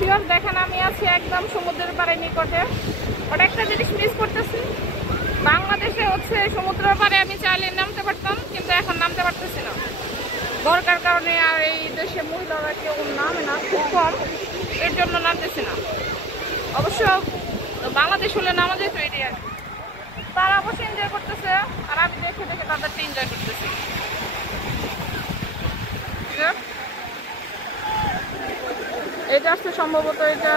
Viewers দেখেন আমি আছি একদম সমুদ্রের পাড়ে নিকটে। বাট একটা জিনিস মিস করতেছি, বাংলাদেশে হচ্ছে সমুদ্রের পাড়ে আমি চাইলে নামতে পারতাম, কিন্তু এখন নামতে পারতেছি না দরকার কারণে। আর এই দেশে মহিলারা কেউ নামে না, খুব কম, এর জন্য নামতেছি না। অবশ্য বাংলাদেশ হলে নামা যেত এটি আর কি। তারা অবশ্যই এনজয় করতেছে আর আমি দেখে দেখে তাদেরটা এনজয় করতেছি। এটা আসছে সম্ভবত এটা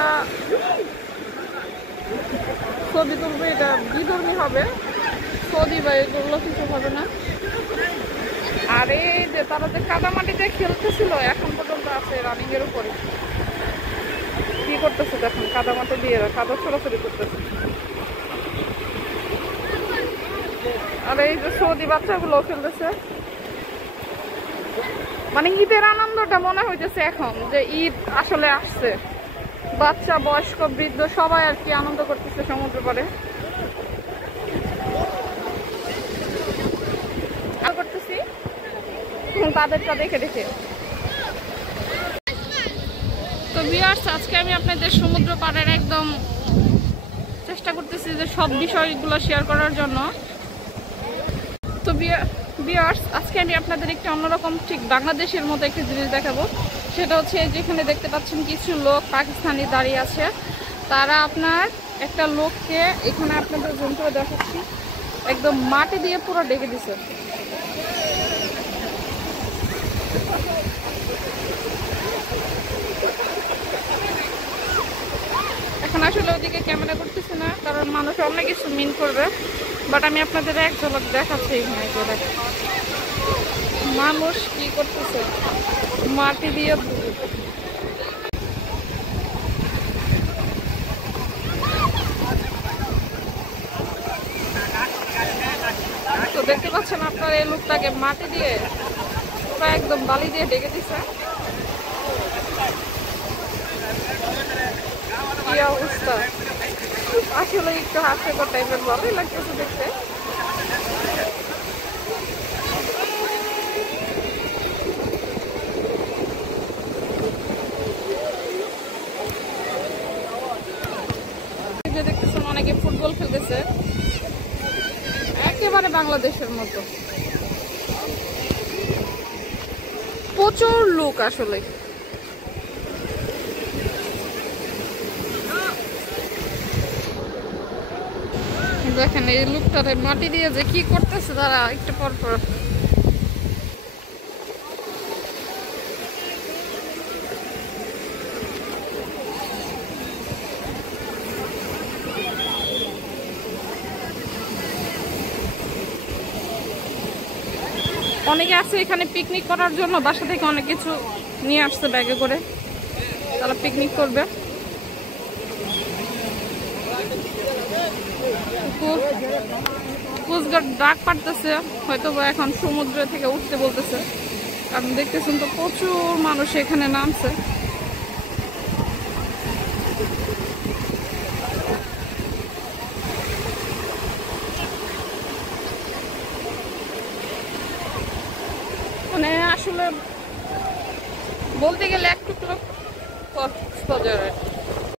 সৌদি তুলবে, এটা বিধর্মী হবে, সৌদি বা এগুলো কিছু হবে না। আর এই যে তারা যে কাদামাটিতে খেলতেছিল এখন পর্যন্ত আছে রানিং এর উপরে। কি করতেছে দেখুন, কাদামাটি দিয়ে কাদা ছোড়াছড়ি করতেছে। আর এই যে সৌদি বাচ্চাগুলো খেলতেছে, মানে ঈদের আনন্দটা মনে হইতেছে এখন যে ঈদ আসলে আসছে। বাচ্চা বয়স্ক বৃদ্ধ সবাই আর কি আনন্দ করতেছে সমুদ্র পাড়ে করতেছি তাদেরটা দেখে দেখে। তো ভিউয়ার্স আজকে আমি আপনাদের সমুদ্র পাড়ের একদম চেষ্টা করতেছি যে সব বিষয়গুলো শেয়ার করার জন্য। তো ভিউয়ার্স আজকে আমি আপনাদের একটি অন্যরকম ঠিক বাংলাদেশের মতো একটি জিনিস দেখাবো। সেটা হচ্ছে যেখানে দেখতে পাচ্ছেন কিছু লোক পাকিস্তানি দাঁড়িয়ে আছে। তারা আপনার একটা লোককে এখানে আপনাদের জুম করে দেখাচ্ছি, একদম মাটি দিয়ে পুরো ঢেকে দিছে। এখন আসলে ওদিকে ক্যামেরা করতেছে না, কারণ মানুষ অনেক কিছু মিন করবে। বাট আমি আপনাদের এক ঝলক দেখাচ্ছি এখানে মানুষ কি করতেছে মাটি দিয়ে। তো দেখতে পাচ্ছেন আপনার এই লোকটাকে মাটি দিয়ে পুরো একদম বালি দিয়ে ঢেকে দিছে। কি অবস্থা, আসলে একটু হাস্যকর টাইপের, ভালোই লাগতেছে দেখতে। দেখতেছেন অনেকে ফুটবল খেলতেছে একেবারে বাংলাদেশের মতো, প্রচুর লোক আসলে। দেখেন এই লোকটারে মাটি দিয়ে যে কি করতেছে তারা একটু পর পর। অনেকে আছে এখানে পিকনিক করার জন্য, বাসা থেকে অনেক কিছু নিয়ে আসছে ব্যাগে করে, তারা পিকনিক করবে। কোস্টগার্ড ডাক পাড়তেছে, হয়তো এখন সমুদ্র থেকে উঠতে বলতেছে, কারণ দেখতেছেন তো প্রচুর মানুষ এখানে নামছে। মানে আসলে বলতে গেলে একটু কক্সবাজার।